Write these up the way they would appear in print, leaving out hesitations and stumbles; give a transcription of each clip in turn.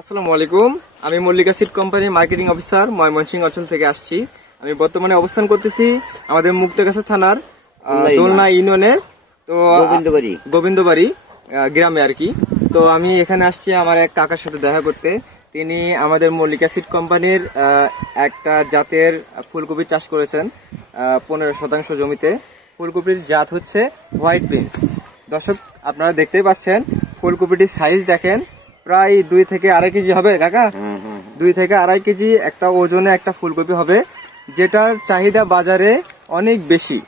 আসসালামু আলাইকুম। আমি মল্লিকা সিড কোম্পানির মার্কেটিং অফিসার ময়মনসিংহ অঞ্চল থেকে আসছি। আমি বর্তমানে অবস্থান করতেছি আমাদের মুক্তাগাছা থানার দোলনা ইউনিয়নের তো গোবিন্দবাড়ি গ্রামে আর কি। তো আমি এখানে আসছি আমার এক কাকার সাথে দেখা করতে। তিনি আমাদের মল্লিকা সিড কোম্পানির একটা জাতের ফুলকপি চাষ করেছেন 15% জমিতে। ফুলকপির জাত হচ্ছে হোয়াইট প্রিন্স। দর্শক, আপনারা দেখতেই পাচ্ছেন ফুলকপিটির সাইজ দেখেন, প্রায় 2 থেকে 2.5 কেজি হবে কাকা। 2 থেকে 2.5 কেজি একটা ওজনে একটা ফুলকপি হবে, যেটার চাহিদা বাজারে অনেক বেশি।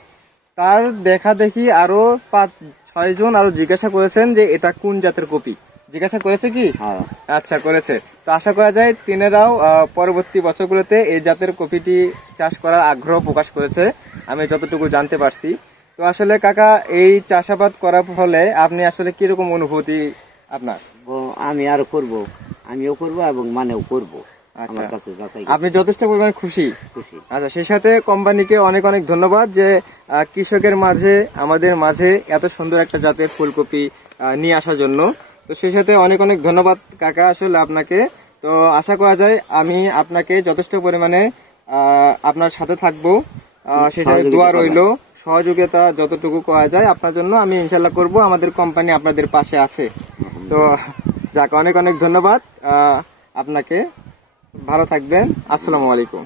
তার দেখা দেখি আরো 5-6 জন আরো জিজ্ঞাসা করেছেন যে এটা কোন জাতের কপি, জিজ্ঞাসা করেছে কি? আচ্ছা, করেছে। তো আশা করা যায় তিনারাও পরবর্তী বছরগুলোতে এই জাতের কপিটি চাষ করার আগ্রহ প্রকাশ করেছে, আমি যতটুকু জানতে পারছি। তো আসলে কাকা, এই চাষাবাদ করার ফলে আপনি আসলে কিরকম অনুভূতি আপনার? আমিও করব এবং মানেও করব। আচ্ছা, আপনি যথেষ্ট পরিমাণে খুশি? আচ্ছা, সেই সাথে কোম্পানিকে অনেক অনেক ধন্যবাদ যে কৃষকের মাঝে, আমাদের মাঝে এত সুন্দর একটা জাতের ফুলকপি নিয়ে আসার জন্য। তো সেই সাথে অনেক অনেক ধন্যবাদ কাকা আসলে আপনাকে। তো আশা করা যায় আমি আপনাকে যথেষ্ট পরিমাণে আপনার সাথে থাকবো। সেই সাথে দোয়া রইল, সহযোগিতা যতটুকু করা যায় আপনার জন্য আমি ইনশাল্লাহ করব। আমাদের কোম্পানি আপনাদের পাশে আছে। তো যাক, অনেক অনেক ধন্যবাদ আপনাকে। ভালো থাকবেন। আসসালামু আলাইকুম।